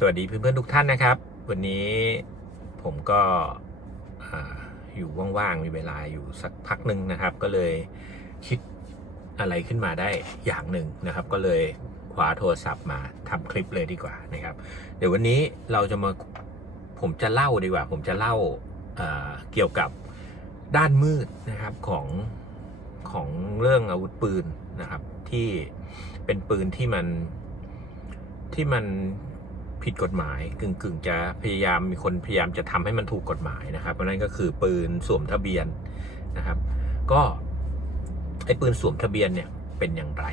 สวัสดีเพื่อนๆทุกท่านนะครับ วันนี้ผมก็อ่าอยู่ว่างๆมีเวลาอยู่สักพักหนึ่งนะครับ ก็เลยคิดอะไรขึ้นมาได้อย่างหนึ่งนะครับ ก็เลยคว้าโทรศัพท์มาทำคลิปเลยดีกว่านะครับ เดี๋ยววันนี้เราจะมาผมจะเล่าดีกว่า ผมจะเล่าอ่าเกี่ยวกับด้านมืดนะครับของของเรื่องอาวุธปืนนะครับ ที่เป็นปืนที่มันที่มัน ผิดกฎหมายกึ่งกึ่งๆจะพยายามมีคนพยายามจะทำให้มันถูกกฎหมายนะครับเพราะนั่นก็คือปืนสวมทะเบียนนะครับ ก็ไอ้ปืนสวมทะเบียนเนี่ยเป็นอย่างไร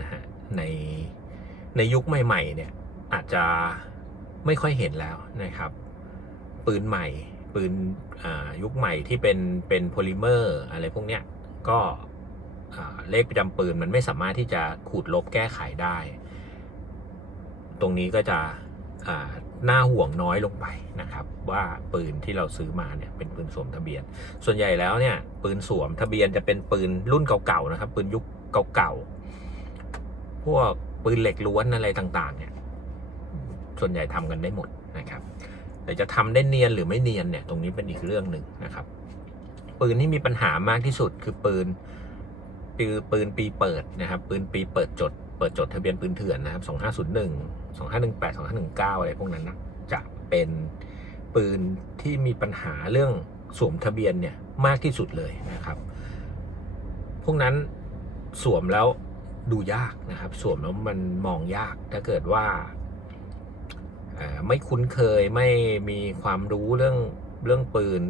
นะฮะในในยุคใหม่ๆเนี่ยอาจจะไม่ค่อยเห็นแล้วนะครับ ปืนใหม่ปืนอ่ายุคใหม่ที่เป็นเป็นโพลิเมอร์อะไรพวกเนี้ยก็เลขประจำปืนมันไม่สามารถที่จะขูดลบแก้ไขได้ ตรงนี้ก็จะ น่าห่วงน้อยลงไปนะครับ ว่าปืนที่เราซื้อมาเนี่ยเป็นปืนสวมทะเบียน ส่วนใหญ่แล้วเนี่ยปืนสวมทะเบียนจะเป็นปืนรุ่นเก่าๆนะครับ ปืนยุคเก่าๆพวกปืนเหล็กล้วนอะไรต่างๆ เนี่ย ส่วนใหญ่ทำกันได้หมดนะครับ แต่จะทำได้เนียนหรือไม่เนียนเนี่ยตรงนี้เป็นอีกเรื่องหนึ่งนะครับ ปืนที่มีปัญหามากที่สุดคือปืนปืนปืนปีเปิดนะครับ ปืนปีเปิดจด ปิดจดทะเบียนปืนเถื่อนนะครับ 2501 2518 2519 อะไรพวกนั้นนะ จะเป็นปืนที่มีปัญหาเรื่องสวมทะเบียนเนี่ยมากที่สุดเลยนะครับ พวกนั้นสวมแล้วดูยากนะครับ สวมแล้วมันมองยาก ถ้าเกิดว่าไม่คุ้นเคยไม่มีความรู้เรื่องเรื่องปืน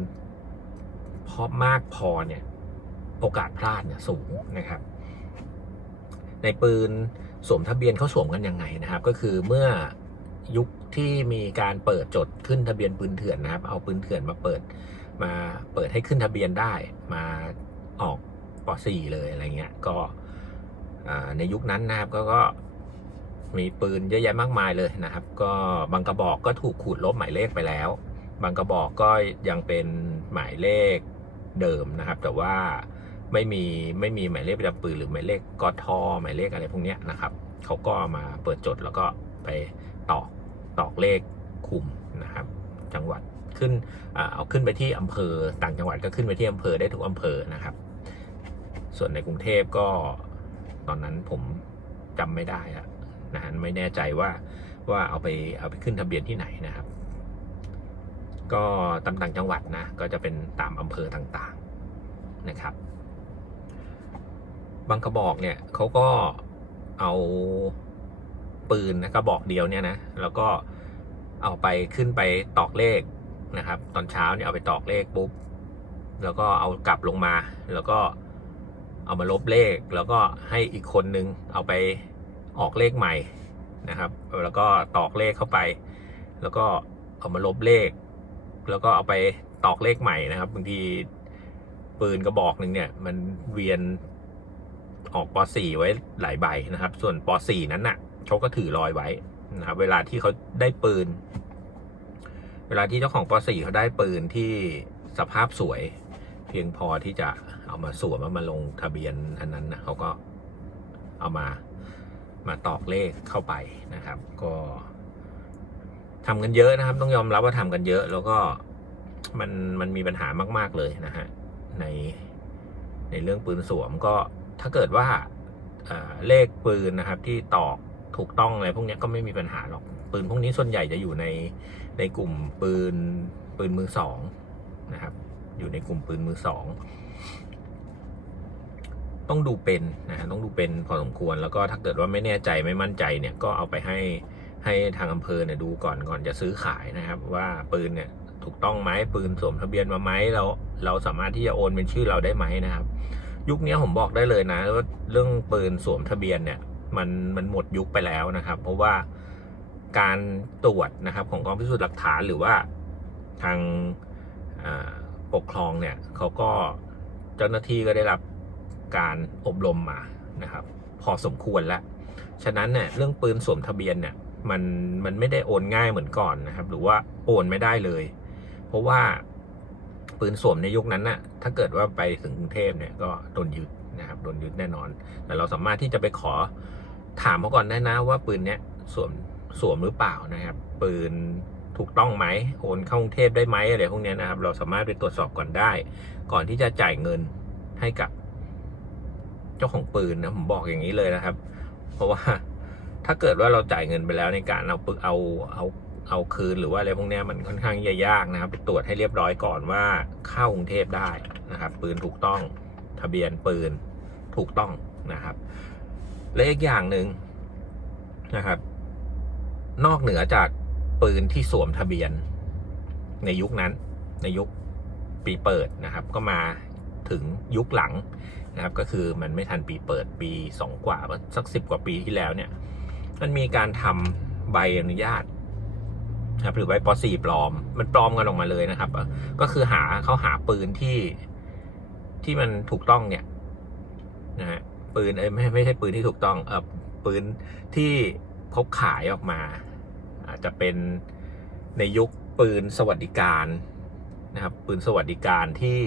พราะมากพอเนี่ย โอกาสพลาดเนี่ยสูงนะครับ ในปืนสวมทะเบียนเขาสวมกันยังไงนะครับ ก็คือเมื่อยุคที่มีการเปิดจดขึ้นทะเบียนปืนเถื่อนนะครับ เอาปืนเถื่อนมาเปิดมาเปิดให้ขึ้นทะเบียนได้มาออกป .4 เลยอะไรเงี้ยก็ในยุคนั้นนะครับก็ก็มีปืนเยอะแยะมากมายเลยนะครับ ก็บางกระบอกก็ถูกขูดลบหมายเลขไปแล้ว บางกระบอกก็ยังเป็นหมายเลขเดิมนะครับ แต่ว่า ไม่มีไม่มีหมายเลขประจำปืนหรือหมายเลขกทอหมายเลขอะไรพวกนี้นะครับเขาก็มาเปิดจดแล้วก็ไปตอกตอกเลขคุมนะครับ จังหวัดขึ้นเอาขึ้นไปที่อำเภอต่างจังหวัดก็ขึ้นไปที่อำเภอได้ทุกอำเภอนะครับ ส่วนในกรุงเทพก็ตอนนั้นผมจำไม่ได้อะนะฮะไม่แน่ใจว่าว่าเอาไปเอาไปขึ้นทะเบียนที่ไหนนะครับ ก็ตามต่างจังหวัดนะก็จะเป็นตามอำเภอต่างๆนะครับ บางกระบอกเนี่ยเขาก็เอาปืนนะกระบอกเดียวเนี่ยนะแล้วก็เอาไปขึ้นไปตอกเลขนะครับ ตอนเช้าเนี่ยเอาไปตอกเลขปุ๊บแล้วก็เอากลับลงมา แล้วก็เอามาลบเลข แล้วก็ให้อีกคนนึงเอาไปออกเลขใหม่นะครับ แล้วก็ตอกเลขเข้าไป แล้วก็เอามาลบเลข แล้วก็เอาไปตอกเลขใหม่นะครับบางทีปืนกระบอกหนึ่งเนี่ย มันเวียน ออกป .4 ไว้หลายใบนะครับ ส่วนป .4 นั้นน่ะเขาก็ถือรอยไว้นะครับ เวลาที่เขาได้ปืน เวลาที่เจ้าของป .4 เขาได้ปืนที่สภาพสวย เพียงพอที่จะเอามาสวมมาลงทะเบียนอันนั้นนะเขาก็เอามามาตอกเลขเข้าไปนะครับ ก็ทำกันเยอะนะครับ ต้องยอมรับว่าทำกันเยอะ แล้วก็มันมันมีปัญหามาก ๆเลยนะฮะในในเรื่องปืนสวมก็ ถ้าเกิดว่าเเลขปืนนะครับที่ตอกถูกต้องอะไรพวกนี้ก็ไม่มีปัญหาหรอก ปืนพวกนี้ส่วนใหญ่จะอยู่ในในกลุ่มปืนปืนมือสองนะครับ อยู่ในกลุ่มปืนมือสองต้องดูเป็นนะฮะต้องดูเป็นพอสมควรแล้วก็ถ้าเกิดว่าไม่แน่ใจไม่มั่นใจเนี่ยก็เอาไปให้ให้ทางอำเภอเนี่ยดูก่อนก่อนจะซื้อขายนะครับ ว่าปืนเนี่ยถูกต้องไหมปืนสวมทะเบียนมาไหมเราเราสามารถที่จะโอนเป็นชื่อเราได้ไหมนะครับ ยุคนี้ผมบอกได้เลยนะว่าเรื่องปืนสวมทะเบียนเนี่ย มันมันหมดยุคไปแล้วนะครับ เพราะว่าการตรวจนะครับของกองพิสูจน์หลักฐานหรือว่าทางปกครองเนี่ยเขาก็เจ้าหน้าที่ก็ได้รับการอบรมมานะครับ พอสมควรแล้ว ฉะนั้นเนี่ยเรื่องปืนสวมทะเบียนเนี่ยมันมันไม่ได้โอนง่ายเหมือนก่อนนะครับ หรือว่าโอนไม่ได้เลย เพราะว่า ปืนสวมในยุคนั้นน่ะ ถ้าเกิดว่าไปถึงกรุงเทพเนี่ยก็โดนยึดนะครับโดนยึดแน่นอน แต่เราสามารถที่จะไปขอถามเขาก่อนได้นะว่าปืนเนี้ยสวมสวมหรือเปล่านะครับ ปืนถูกต้องไหมโอนเข้ากรุงเทพได้ไหมอะไรพวกเนี้ยนะครับ เราสามารถไปตรวจสอบก่อนได้ ก่อนที่จะจ่ายเงินให้กับ เจ้าของปืนนะผมบอกอย่างนี้เลยนะครับ เพราะว่าถ้าเกิดว่าเราจ่ายเงินไปแล้วในการเอาปึกเอาเอา เอาคืนหรือว่าอะไรพวกนี้มันค่อนข้างจะยากนะครับ ไปตรวจให้เรียบร้อยก่อนว่าเข้ากรุงเทพได้นะครับ ปืนถูกต้องทะเบียนปืนถูกต้องนะครับ และอีกอย่างหนึ่งนะครับ นอกเหนือจากปืนที่สวมทะเบียน ในยุคนั้น ในยุคปีเปิดนะครับ ก็มาถึงยุคหลังนะครับ ก็คือมันไม่ทันปีเปิดปีสองกว่าสักสิบกว่าปีที่แล้วเนี่ย มันมีการทำใบอนุญาต ครับหรือใบป .4 ปลอม มันปลอมกันออกมาเลยนะครับ ก็คือหาเขาหาปืนที่ที่มันถูกต้องเนี่ยนะฮะปืนเอ้ยไม่ไม่ใช่ปืนที่ถูกต้องเออปืนที่เขาขายออกมา อาจจะเป็นในยุคปืนสวัสดิการนะครับ ปืนสวัสดิการที่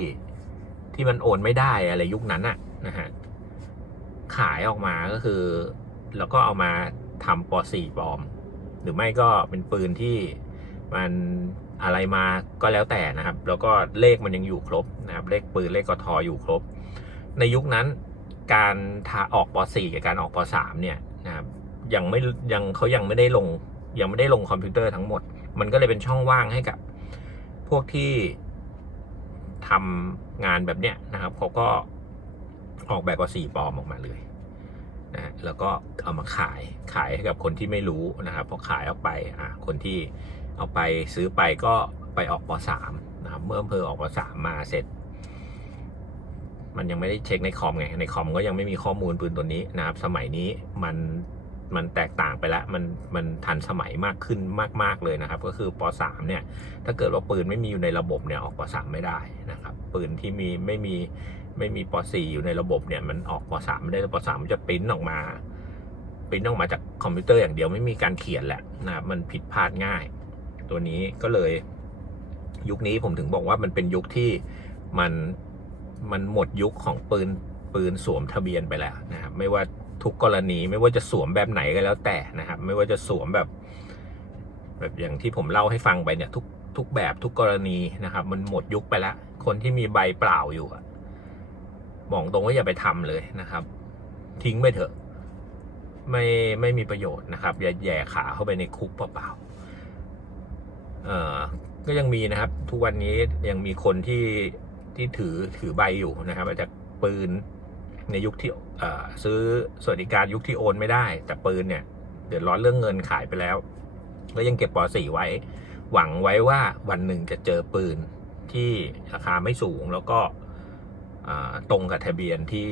ที่มันโอนไม่ได้อะไรยุคนั้นอะนะฮะขายออกมาก็คือ แล้วก็เอามาทำป .4 ปลอม หรือไม่ก็เป็นปืนที่มันอะไรมาก็แล้วแต่นะครับ แล้วก็เลขมันยังอยู่ครบนะครับ เลขปืนเลขกทอยู่ครบ ในยุคนั้นการทาออกป .4 กับการออกป .3 เนี่ยนะครับยังไม่ยังเขายังไม่ได้ลงยังไม่ได้ลงคอมพิวเตอร์ทั้งหมด มันก็เลยเป็นช่องว่างให้กับ พวกที่ทำงานแบบเนี้ยนะครับเขาก็ออกแบบป .4 ปลอมออกมาเลย นะแล้วก็เอามาขายขายให้กับคนที่ไม่รู้นะครับพอขายออกไปอะคนที่เอาไปซื้อไปก็ไปออกป .3 นะครับเมื่ออำเภอออกป .3 มาเสร็จ มันยังไม่ได้เช็คในคอมไงในคอมก็ยังไม่มีข้อมูลปืนตัวนี้นะครับ สมัยนี้มันมันแตกต่างไปแล้วมันมันทันสมัยมากขึ้นมาก ๆ เลยนะครับ ก็คือป .3 เนี่ย ถ้าเกิดว่าปืนไม่มีอยู่ในระบบเนี่ยออกป .3 ไม่ได้นะครับ ปืนที่มีไม่มี ไม่มีป .4 อยู่ในระบบเนี่ยมันออกป .3 ไม่ได้ป .3 มันจะปริ้นออกมาปริ้นออกมาจากคอมพิวเตอร์อย่างเดียวไม่มีการเขียนแหละนะมันผิดพลาดง่าย ตัวนี้ก็เลย ยุคนี้ผมถึงบอกว่ามันเป็นยุคที่มันมันหมดยุคของปืนปืนสวมทะเบียนไปแล้วนะครับไม่ว่าทุกกรณีไม่ว่าจะสวมแบบไหนก็แล้วแต่นะครับ ไม่ว่าจะสวมแบบ แบบอย่างที่ผมเล่าให้ฟังไปเนี่ยทุกทุกแบบทุกกรณีนะครับ มันหมดยุคไปแล้ว คนที่มีใบเปล่าอยู่ บอกตรงว่าอย่าไปทำเลยนะครับ ทิ้งไปเถอะ ไม่ไม่มีประโยชน์นะครับ อย่าแย่ขาเข้าไปในคุกเปล่าๆเอ่อก็ยังมีนะครับ ทุกวันนี้ยังมีคนที่ที่ถือถือใบอยู่นะครับอาจจะปืนในยุคที่เอ่อซื้อสวัสดิการยุคที่โอนไม่ได้ แต่ปืนเนี่ยเดือดร้อนเรื่องเงินขายไปแล้วก็ยังเก็บป .4 ไว้ หวังไว้ว่าวันหนึ่งจะเจอปืนที่ราคาไม่สูงแล้วก็ ตรงกับทะเบียนที่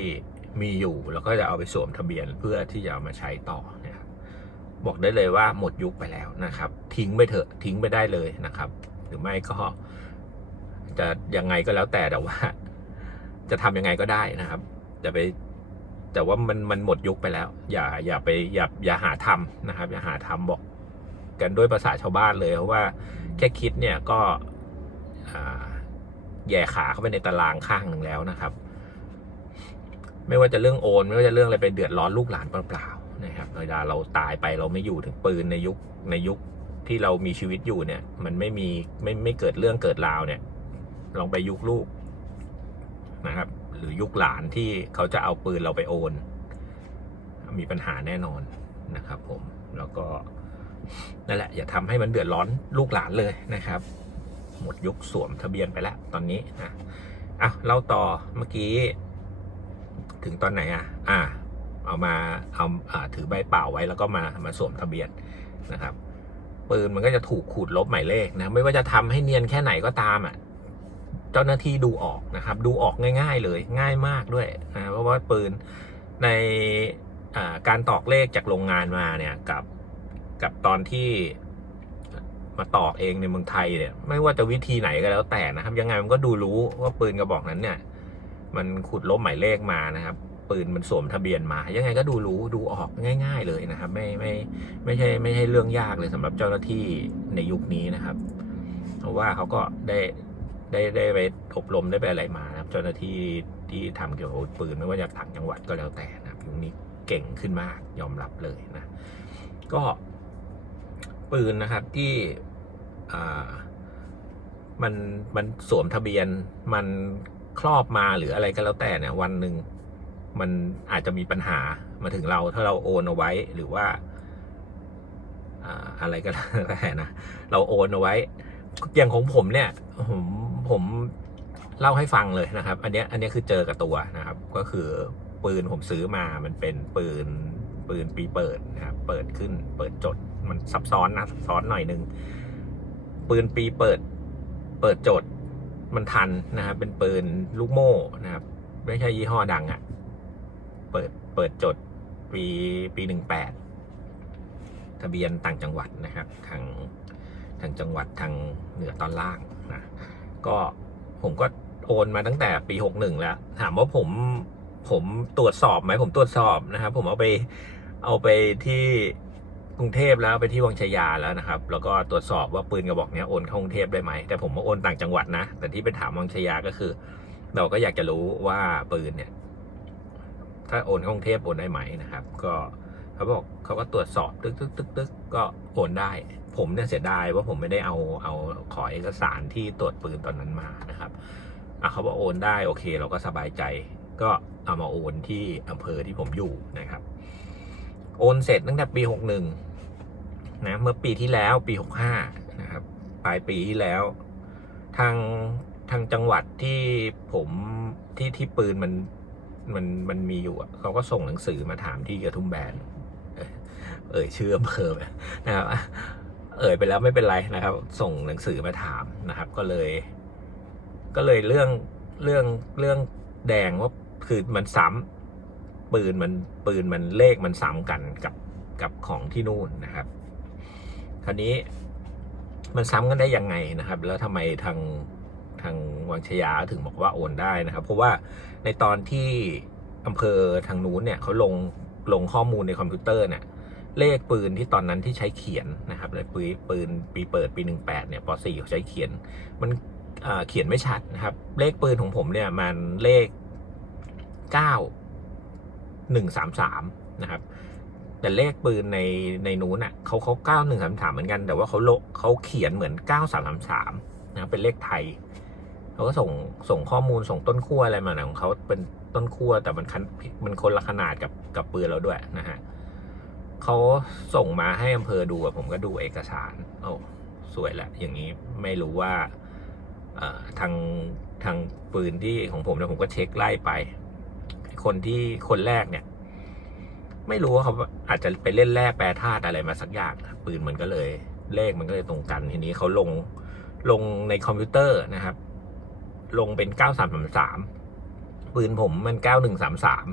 มีอยู่ แล้วก็จะเอาไปสวมทะเบียนเพื่อที่จะเอามาใช้ต่อนะครับบอกได้เลยว่าหมดยุคไปแล้วนะครับ ทิ้งไปเถอะทิ้งไปได้เลยนะครับ หรือไม่ก็จะยังไงก็แล้วแต่แต่ว่า จะทำยังไงก็ได้นะครับจะไปแต่ว่ามันมันหมดยุคไปแล้ว อย่าอย่าไปอย่าอย่าหาทำนะครับ อย่าหาทำบอกกันด้วยภาษาชาวบ้านเลยเพราะว่าแค่คิดเนี่ยก็อ่า แย่ขาเข้าไปในตารางข้างหนึ่งแล้วนะครับ ไม่ว่าจะเรื่องโอน ไม่ว่าจะเรื่องอะไรไปเดือดร้อนลูกหลานเปล่าๆนะครับเวลาเราตายไปเราไม่อยู่ถึงปืนในยุคในยุคที่เรามีชีวิตอยู่เนี่ย มันไม่มีไม่ไม่เกิดเรื่องเกิดราวเนี่ย ลองไปยุคลูกนะครับ หรือยุคหลานที่เขาจะเอาปืนเราไปโอน มีปัญหาแน่นอนนะครับ ผมแล้วก็นั่นแหละ อย่าทำให้มันเดือดร้อนลูกหลานเลยนะครับ หมดยุคสวมทะเบียนไปแล้วตอนนี้นะอะเล่าต่อเมื่อกี้ ถึงตอนไหนอะ อะเอามาเอาอ่าถือใบเปล่าไว้แล้วก็มามาสวมทะเบียนนะครับปืนมันก็จะถูกขูดลบหมายเลขนะไม่ว่าจะทำให้เนียนแค่ไหนก็ตามอะเจ้าหน้าที่ดูออกนะครับ ดูออกง่าย ๆ เลยง่ายมากด้วยนะเพราะว่าปืนในการตอกเลขจากโรงงานมาเนี่ยกับกับตอนที่ มาตอกเองในเมืองไทยเนี่ย ไม่ว่าจะวิธีไหนก็แล้วแต่นะครับ ยังไงมันก็ดูรู้ว่าปืนกระบอกนั้นเนี่ย มันขุดลบหมายเลขมานะครับปืนมันสวมทะเบียนมา ยังไงก็ดูรู้ดูออกง่าย ๆ เลยนะครับ ไม่ไม่ไม่ใช่ไม่ใช่เรื่องยากเลยสำหรับเจ้าหน้าที่ในยุคนี้นะครับ เพราะว่าเขาก็ได้ได้ได้ไปอบรมได้ไปอะไรมานะครับ เจ้าหน้าที่ที่ทำเกี่ยวกับปืนไม่ว่าจากต่างจังหวัดก็แล้วแต่นะครับยุคนี้เก่งขึ้นมากยอมรับเลยนะ ก็ ปืนนะครับที่มันมันสวมทะเบียนมันครอบมาหรืออะไรก็แล้วแต่เนี่ย วันหนึ่งมันอาจจะมีปัญหามาถึงเราถ้าเราโอนเอาไว้หรือว่าอะไรก็แล้วแต่นะเราโอนเอาไว้ อย่างของผมเนี่ย ผมผมเล่าให้ฟังเลยนะครับ อันนี้อันนี้คือเจอกับตัวนะครับ ก็คือปืนผมซื้อมามันเป็นปืนปืนปีเปิดนะครับ เปิดขึ้นเปิดจด มันซับซ้อนนะซับซ้อนหน่อยนึง ปืนปีเปิด เปิดโจดมันทันนะครับเป็นปืนลูกโม่นะครับ ไม่ใช่ยี่ห้อดังอะ่ะ เปิดเปิดจดปีปีหนึ่งแปดทะเบียนต่างจังหวัดนะครับ ทางทางจังหวัดทางเหนือตอนล่างนะก็ผมก็โอนมาตั้งแต่ปีหกหนึ่งแล้ว ถามว่าผมผมตรวจสอบไหมผมตรวจสอบนะครับ ผมเอาไปเอาไปที่ กรุงเทพแล้วไปที่วังชยาแล้วนะครับ แล้วก็ตรวจสอบว่าปืนกระบอกนี้โอนเข้ากรุงเทพได้ไหมแต่ผมมาโอนต่างจังหวัดนะ แต่ที่ไปถามวังชยาก็คือ เราก็อยากจะรู้ว่าปืนเนี่ย ถ้าโอนเข้ากรุงเทพโอนได้ไหมนะครับ ก็เขาบอกเขาก็ตรวจสอบตึกตึกตึกตึกก็โอนได้ ผมเนี่ยเสียดายว่าผมไม่ได้เอาเอาขอเอกสารที่ตรวจปืนตอนนั้นมานะครับอะเขาบอกโอนได้โอเค เราก็สบายใจ ก็เอามาโอนที่อำเภอที่ผมอยู่นะครับ โอนเสร็จตั้งแต่ปีหกหนึ่งนะ เมื่อปีที่แล้วปีหกห้านะครับ ปลายปีที่แล้ว ทางทางจังหวัดที่ผมที่ที่ปืนมันมันมันมีอยู่เขาก็ส่งหนังสือมาถามที่กระทุ่มแบน เอ่ยเชื่ออำเภอไปนะครับเอ่ยไปแล้วไม่เป็นไรนะครับ ส่งหนังสือมาถามนะครับ ก็เลย ก็เลยเรื่องเรื่องเรื่องแดงว่าคือมันซ้ำ ปืนมันปืนมันเลขมันซ้ำกันกับกับของที่นู่นนะครับ คราวนี้มันซ้ำกันได้ยังไงนะครับ แล้วทำไมทางทางวังชยาถึงบอกว่าโอนได้นะครับ เพราะว่าในตอนที่อำเภอทางนู้นเนี่ยเขาลงลงข้อมูลในคอมพิวเตอร์เนี่ยเลขปืนที่ตอนนั้นที่ใช้เขียนนะครับเลยปืนปืนปีเปิดปีหนึ่งแปดเนี่ยปสี่เขาใช้เขียน มันเขียนไม่ชัดนะครับ เลขปืนของผมเนี่ยมันเลขเหนึ่งสามสามนะครับ แต่เลขปืนในในนู้นอะเขาเขาเก้าหนึ่งสามสามเหมือนกัน แต่ว่าเขาโลเขาเขียนเหมือนเก้าสามสามสามนะเป็นเลขไทยเขาก็ส่งส่งข้อมูลส่งต้นขั้วอะไรมานะของเขาเป็นต้นขั้วแต่มันคันมันคนละขนาดกับกับปืนเราด้วยนะฮะเขาส่งมาให้อำเภอดูผมก็ดูเอกสารโอ้สวยละอย่างนี้ไม่รู้ว่าทางทางปืนที่ของผมเนี่ยผมก็เช็คไล่ไป คนที่คนแรกเนี่ย ไม่รู้ว่าเขาอาจจะไปเล่นแร่แปรธาตุอะไรมาสักอย่างปืนมันก็เลย เลขมันก็เลยตรงกัน ทีนี้เขาลงลงในคอมพิวเตอร์นะครับ ลงเป็นเก้าสามสามสามปืนผมมันเก้าหนึ่งสามสาม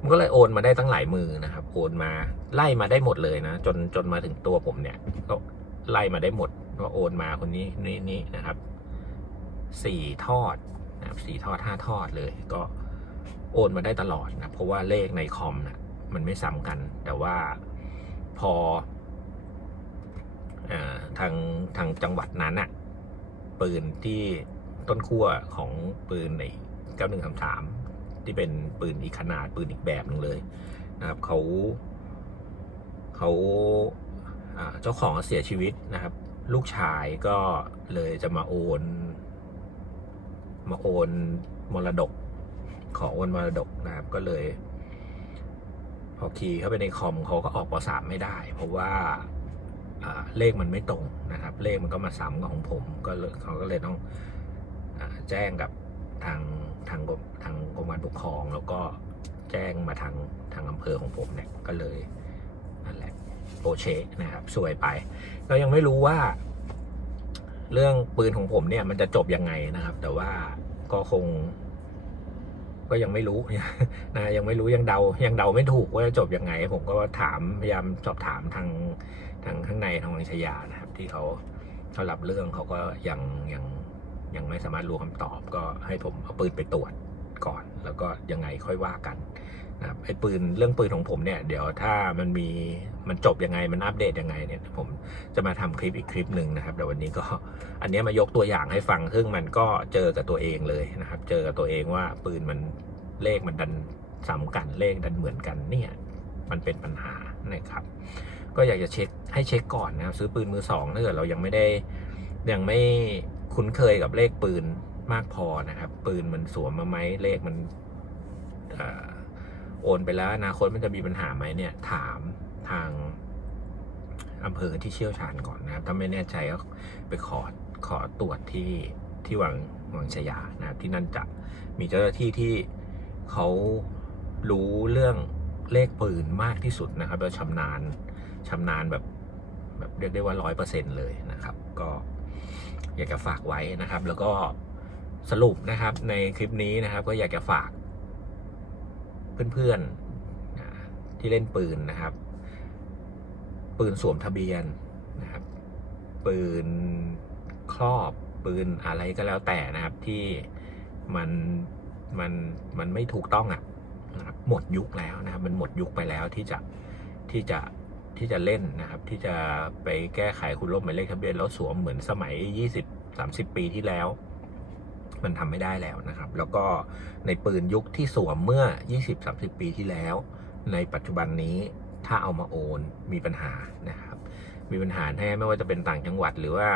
มันก็เลยโอนมาได้ตั้งหลายมือนะครับ โอนมาไล่มาได้หมดเลยนะ จนจนมาถึงตัวผมเนี่ยก็ไล่มาได้หมดว่าโอนมาคนนี้นี่นี่นะครับสี่ทอดนะครับสี่ทอดห้าทอดเลยก็ โอนมาได้ตลอดนะเพราะว่าเลขในคอมนะมันไม่ซ้ำกัน แต่ว่าพออทางทางจังหวัดนั้นอะปืนที่ต้นขั้วของปืนในเก้าหนึ่งสามสามที่เป็นปืนอีกขนาดปืนอีกแบบหนึ่งเลยนะครับเขาเขาเจ้าของเสียชีวิตนะครับ ลูกชายก็เลยจะมาโอน มาโอนมรดก ขอโอนมรดกนะครับก็เลย พอคีย์เข้าไปในคอมเขาก็ออกปสามไม่ได้ เพราะว่าเลขมันไม่ตรงนะครับ เลขมันก็มาซ้ำกับของผมก็เขาก็เลยต้องอแจ้งกับทางทางกรมทางกรมการปกครอง แล้วก็แจ้งมาทางทางอำเภอของผมเนี่ยก็เลยนั่นแหละโปเชนะครับสวยไป ก็ยังไม่รู้ว่า เรื่องปืนของผมเนี่ยมันจะจบยังไงนะครับ แต่ว่าก็คง ก็ยังไม่รู้นะยังไม่รู้ยังเดายังเดาไม่ถูกว่าจะจบยังไง ผมก็ถามพยายามสอบถามทางทางข้างในทางวังชยานะครับ ที่เขาเขารับเรื่องเขาก็ยังยังยังไม่สามารถรู้คำตอบ ก็ให้ผมเอาปืนไปตรวจก่อน แล้วก็ยังไงค่อยว่ากัน นะครับไอ้ปืนเรื่องปืนของผมเนี่ย เดี๋ยวถ้ามันมีมันจบยังไงมันอัปเดตยังไงเนี่ยผมจะมาทำคลิปอีกคลิปหนึ่งนะครับแต่วันนี้ก็อันนี้มายกตัวอย่างให้ฟังซึ่งมันก็เจอกับตัวเองเลยนะครับ เจอกับตัวเองว่าปืนมันเลขมันดันซ้ำกันเลขดันเหมือนกันเนี่ยมันเป็นปัญหานะครับ ก็อยากจะเช็คให้เช็คก่อนนะครับ ซื้อปืนมือสองถ้าเกิดเรายังไม่ได้ยังไม่คุ้นเคยกับเลขปืนมากพอนะครับ ปืนมันสวมมาไหมเลขมันอ โอนไปแล้วอนาคตมันจะมีปัญหาไหมเนี่ย ถามทางอำเภอที่เชี่ยวชาญก่อนนะครับ ถ้าไม่แน่ใจก็ไปขอขอตรวจที่ที่วังวังชยานะครับที่นั่นจะมีเจ้าหน้าที่ที่เขารู้เรื่องเลขปืนมากที่สุดนะครับแล้วชำนาญชำนาญแบบแบบเรียกได้ว่าร้อยเปอร์เซ็นเลยนะครับ ก็อยากจะฝากไว้นะครับ แล้วก็สรุปนะครับในคลิปนี้นะครับ ก็อยากจะฝาก เพื่อนๆที่เล่นปืนนะครับ ปืนสวมทะเบียนนะครับ ปืนครอบปืนอะไรก็แล้วแต่นะครับที่มันมันมันไม่ถูกต้องอะนะครับหมดยุคแล้วนะครับ มันหมดยุคไปแล้วที่จะที่จะที่จะเล่นนะครับ ที่จะไปแก้ไขคุณลบหมายเลขทะเบียนแล้วสวมเหมือนสมัย 20 30 ปีที่แล้ว มันทำไม่ได้แล้วนะครับ แล้วก็ในปืนยุคที่สวมเมื่อ 20-30 ปีที่แล้ว ในปัจจุบันนี้ถ้าเอามาโอนมีปัญหานะครับ มีปัญหาแน่ไม่ว่าจะเป็นต่างจังหวัดหรือว่า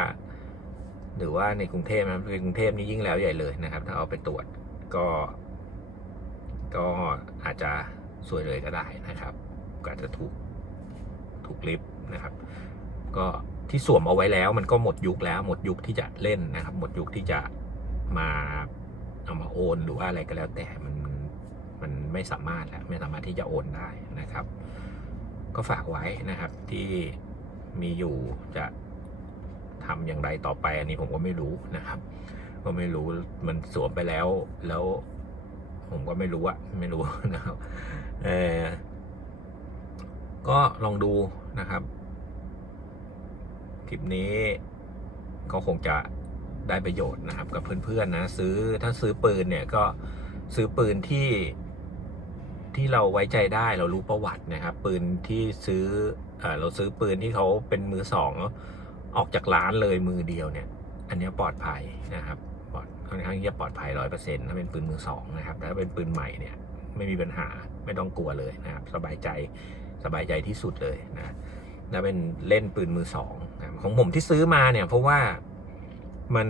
หรือว่าในกรุงเทพนะครับในกรุงเทพนี่ยิ่งแล้วใหญ่เลยนะครับ ถ้าเอาไปตรวจก็ ก็อาจจะสวยเลยก็ได้นะครับก็อาจจะถูกถูกลิฟต์นะครับ ก็ที่สวมเอาไว้แล้วมันก็หมดยุคแล้ว หมดยุคที่จะเล่นนะครับ หมดยุคที่จะ มาเอามาโอนหรือว่าอะไรก็แล้วแต่มันมันไม่สามารถแล้วไม่สามารถที่จะโอนได้นะครับ ก็ฝากไว้นะครับที่มีอยู่จะทำอย่างไรต่อไป อันนี้ผมก็ไม่รู้นะครับ ก็ไม่รู้มันสวมไปแล้ว แล้วผมก็ไม่รู้อะไม่รู้นะครับเออก็ลองดูนะครับ คลิปนี้ก็คงจะ ได้ประโยชน์นะครับ กับเพื่อนๆนะซื้อถ้าซื้อปืนเนี่ยก็ซื้อปืนที่ที่เราไว้ใจได้เรารู้ประวัตินะครับ ปืนที่ซื้อเออเราซื้อปืนที่เขาเป็นมือสองออกจากร้านเลยมือเดียวเนี่ย อันนี้ปลอดภัยนะครับปลอดค่อนข้างที่จะปลอดภัยร้อยเปอร์เซ็นต์ถ้าเป็นปืนมือสองนะครับแต่ถ้าเป็นปืนใหม่เนี่ยไม่มีปัญหาไม่ต้องกลัวเลยนะครับ สบายใจสบายใจที่สุดเลยนะแล้วเป็นเล่นปืนมือสองนะของผมที่ซื้อมาเนี่ยเพราะว่า มัน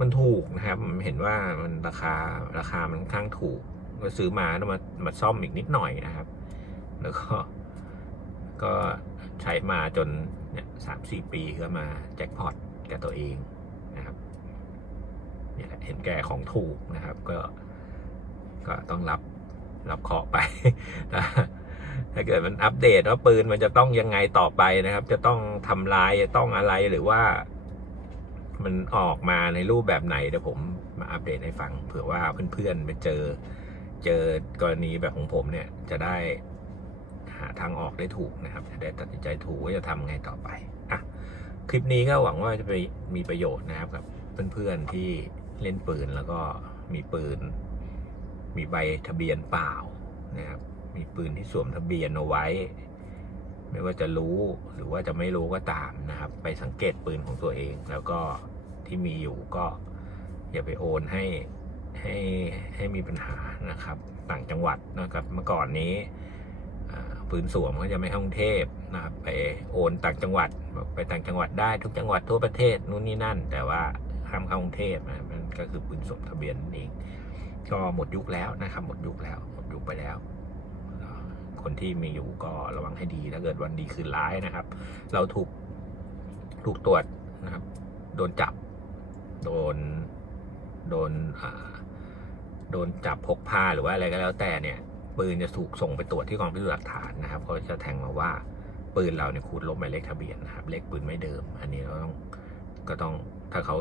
มันถูกนะครับผมเห็นว่ามันราคาราคามันค่อนข้างถูกก็ซื้อมาแล้วมามาซ่อมอีกนิดหน่อยนะครับ แล้วก็ก็ใช้มาจนเนี่ยสามสี่ปีก็มาแจ็คพอตกับตัวเองนะครับเนี่ยแหละเห็นแก่ของถูกนะครับ ก็ ก็ต้องรับรับเคาะไปถ้าถ้าเกิดมันอัปเดตว่าปืนมันจะต้องยังไงต่อไปนะครับ จะต้องทำลายจะต้องอะไรหรือว่า มันออกมาในรูปแบบไหนเดี๋ยวผมมาอัปเดตให้ฟัง เผื่อว่าเพื่อนๆไปเจอ เจอกรณีแบบของผมเนี่ยจะได้หาทางออกได้ถูกนะครับ จะได้ตัดสินใจถูกว่าจะทำไงต่อไปอะคลิปนี้ก็หวังว่าจะไปมีประโยชน์นะครับกับเพื่อนๆที่เล่นปืนแล้วก็มีปืน มีใบทะเบียนเปล่านะครับมีปืนที่สวมทะเบียนเอาไว้ ไม่ว่าจะรู้หรือว่าจะไม่รู้ก็ตามนะครับ ไปสังเกตปืนของตัวเอง แล้วก็ที่มีอยู่ก็ อย่าไปโอนให้ให้ให้มีปัญหานะครับ ต่างจังหวัดนะครับ เมื่อก่อนนี้ปืนสวมก็จะไม่เข้ากรุงเทพนะครับ ไปโอนต่างจังหวัดบอกไปต่างจังหวัดได้ทุกจังหวัดทั่วประเทศนู่นนี่นั่น แต่ว่าห้ามเข้ากรุงเทพนะมันก็คือปืนสวมทะเบียนนั่นเองก็หมดยุคแล้วนะครับ หมดยุคแล้วหมดยุคไปแล้ว คนที่มีอยู่ก็ระวังให้ดี ถ้าเกิดวันดีคืนร้ายนะครับ เราถูกถูกตรวจนะครับ โดนจับ โดน โดนโดนจับพกพาหรือว่าอะไรก็แล้วแต่เนี่ยปืนจะถูกส่งไปตรวจที่กองพิสูจน์หลักฐานนะครับเขาจะแทงมาว่าปืนเราเนี่ยคูดลบหมายเลขทะเบียนนะครับ เลขปืนไม่เดิม อันนี้เราต้องก็ต้องถ้าเขา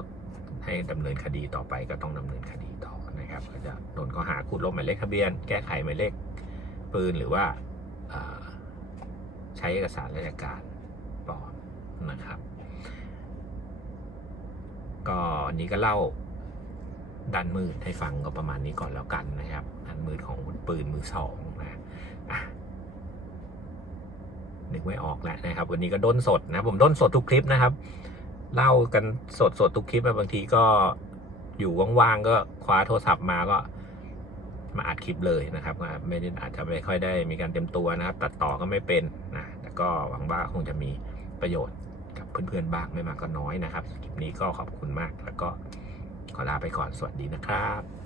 ให้ดำเนินคดีต่อไปก็ต้องดำเนินคดีต่อนะครับ ก็จะโดนข้อหาคูดลบหมายเลขทะเบียน แก้ไขหมายเลขปืนหรือว่า ใช้เอกสารราชการปลอมนะครับ ก็นนี้ก็เล่าด้านมืดให้ฟังก็ประมาณนี้ก่อนแล้วกันนะครับด้านมืดของปืนมือสองนะนึกไม่ออกแล้วนะครับ วันนี้ก็ด้นสดนะผมด้นสดทุกคลิปนะครับ เล่ากันสดสดทุกคลิปนะบางทีก็อยู่ว่างๆก็คว้าโทรศัพท์มาก็ มาอัดคลิปเลยนะครับไม่ได้อาจจะไม่ค่อยได้มีการเต็มตัวนะครับ ตัดต่อก็ไม่เป็นนะแต่ก็หวังว่าคงจะมีประโยชน์กับเพื่อนๆบ้างไม่มากก็น้อยนะครับคลิปนี้ก็ขอบคุณมากแล้วก็ขอลาไปก่อนสวัสดีนะครับ